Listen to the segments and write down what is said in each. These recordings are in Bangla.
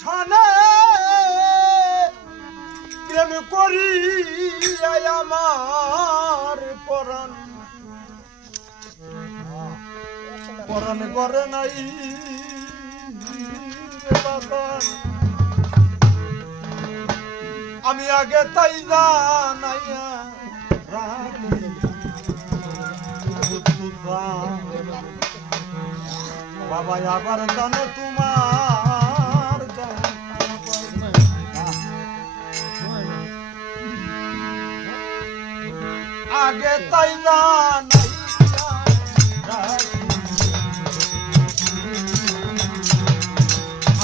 সনে প্রেম করি আমার পরাণ পরাণ করে নাই আমি আগে তাই জানাইয়া বাবা আবার জানো তোমার আগে তাই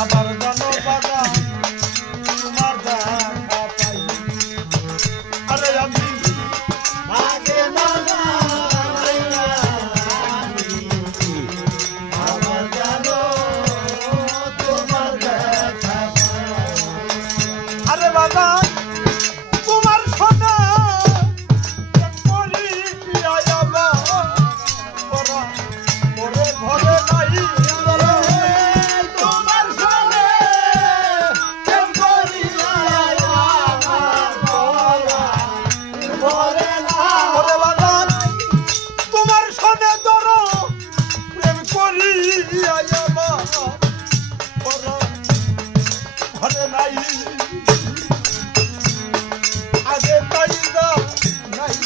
আবার জানো বাবা তোমার দেখা পাই আরে আমি আগে বাবা তোমার সোনা করি পরে ঘরে নাই তোমার সোনা করি বাবা তোমার সোনা ধরো প্রেম করি ঘরে নাই আগে তাইদা নাই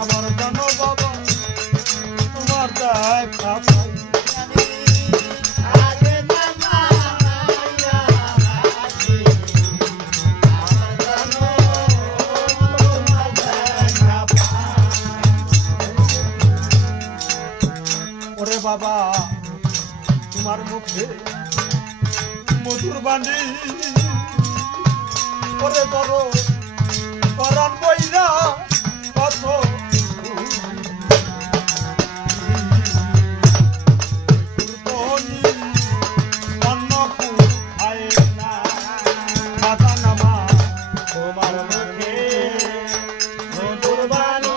আমার জানো বাবা তোমার দেখা পাই ওরে বাবা তোমার মুখে মধুর বাণী করে ধরো পরাণ বইরা কত অন্য খায় না মাথা নামা তোমার মুখে মধুর বাণী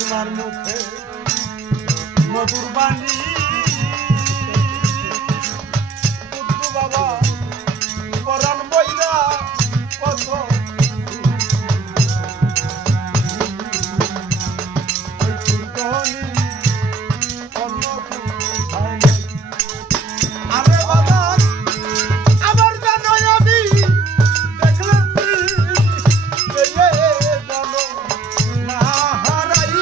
তোমার মুখে মধুর বাণী বাবা পরাণ বইরা কত আরে বাবা আবার জানো আমি দেখলাম জানো না হারাই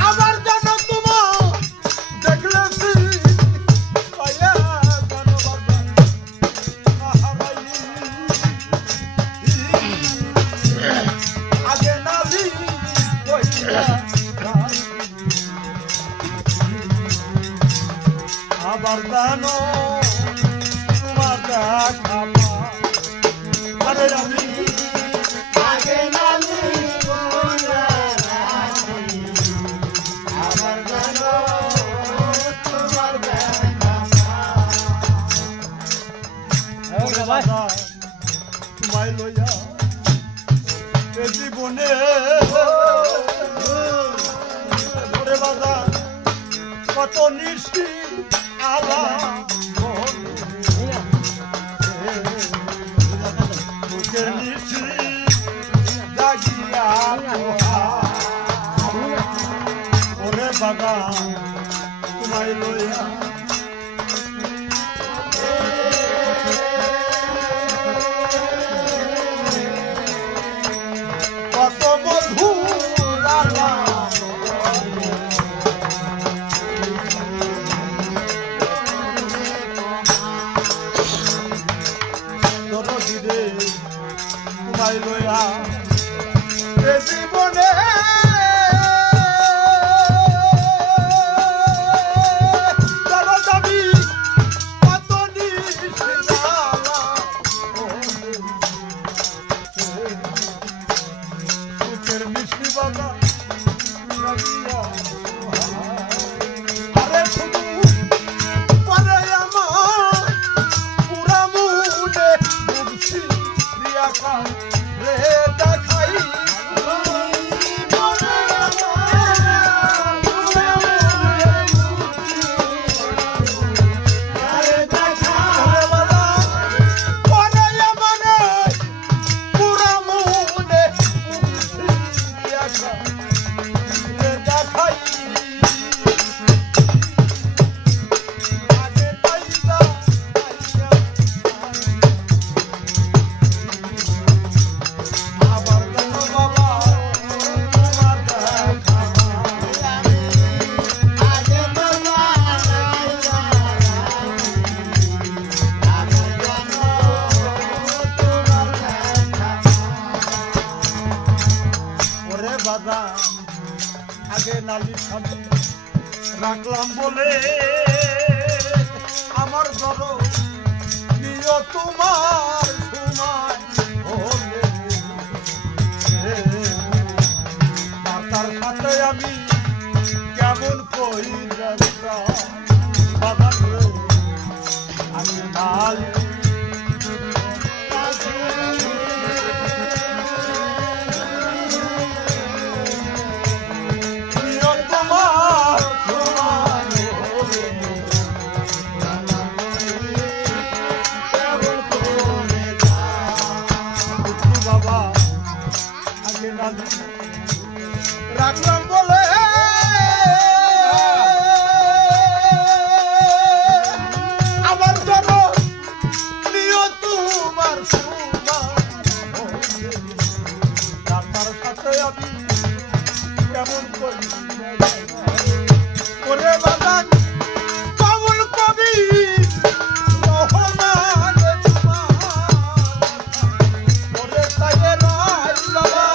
আবার জানো তোমার দেখলে আগে নাবি আবার জানো তোমার দেখা আরে আমি আগে নাবি আবার জানো তোমার দেখা তোমায় লইয়া এ জীবনে ওরে বাবা কত নিশি আলা মুখের নিশি জাগিয়া ওরে বাবা তোমায় লইয়া কত মধুর দরদিরে তোমায় লইয়া এ জীবনে দরদিরে লালি সাথে রাখলাম বলে আমার ধরো নিয় তোমার সময় হলে তার সাথে আমি কেমন কই বাবা আমি লালি রাখলাম বলে আমার জন্য নিয় তোমার তার সাথে আমি কেমন করি ওরে বাগান কমল কবি রহমান ওরে তাইয়ে রাজ বাবা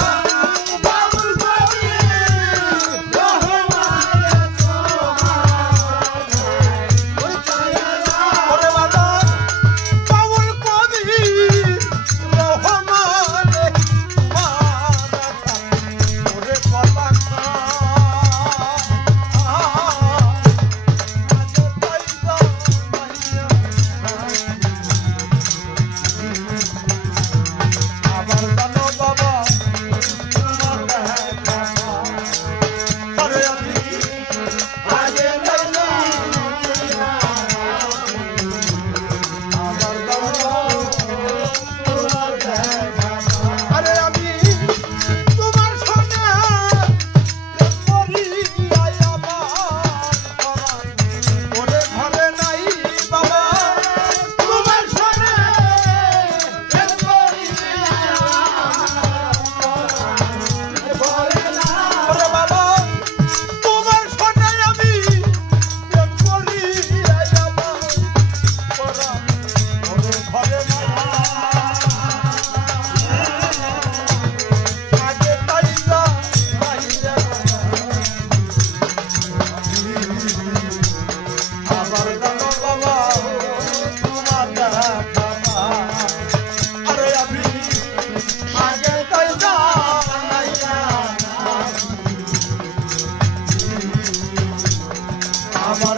আমার